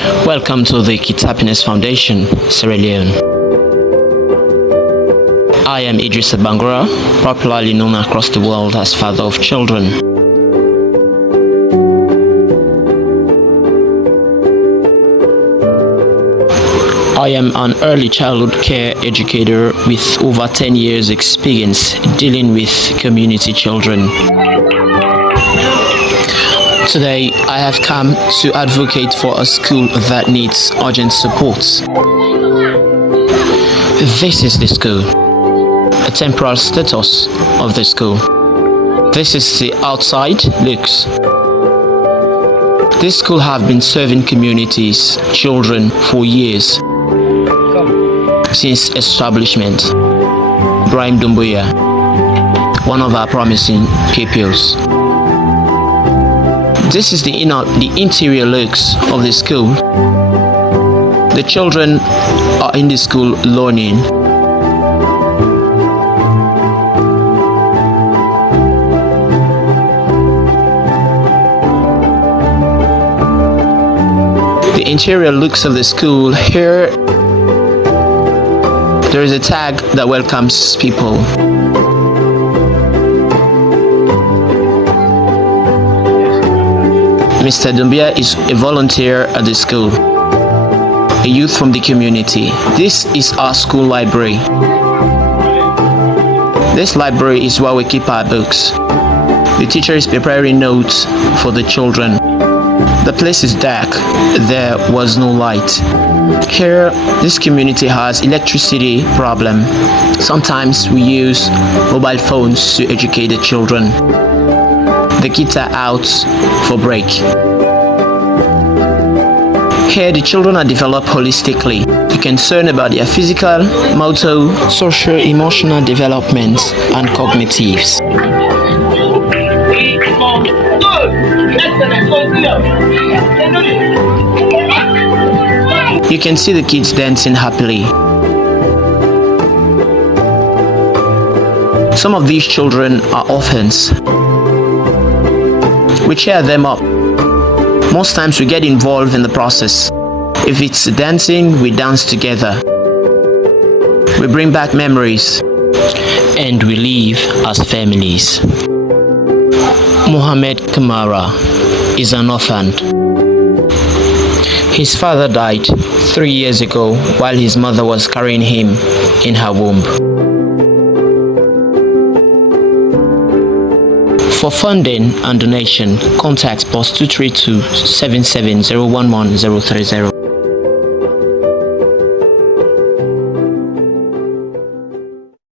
Welcome to the Kids Happiness Foundation, Sierra Leone. I am Idris Bangura, popularly known across the world as Father of Children. I am an early childhood care educator with over 10 years experience dealing with community children. Today, I have come to advocate for a school that needs urgent support. This is the school, a temporal status of the school. This is the outside looks. This school have been serving communities, children for years. Since establishment, Brian Dumbuya, one of our promising pupils. This is the interior looks of the school. The children are in the school learning. The interior looks of the school. Here there is a tag that welcomes people. Mr. Dumbia is a volunteer at the school, a youth from the community. This is our school library. This library is where we keep our books. The teacher is preparing notes for the children. The place is dark. There was no light. Here, this community has electricity problem. Sometimes we use mobile phones to educate the children. The kids are out for break. Here, the children are developed holistically. You're concerned about their physical, motor, social, emotional development, and cognitives. You can see the kids dancing happily. Some of these children are orphans. We cheer them up. Most times we get involved in the process. If it's dancing, we dance together. We bring back memories. And we live as families. Mohammed Kamara is an orphan. His father died 3 years ago while his mother was carrying him in her womb. For funding and donation, contact +232 77 011 030.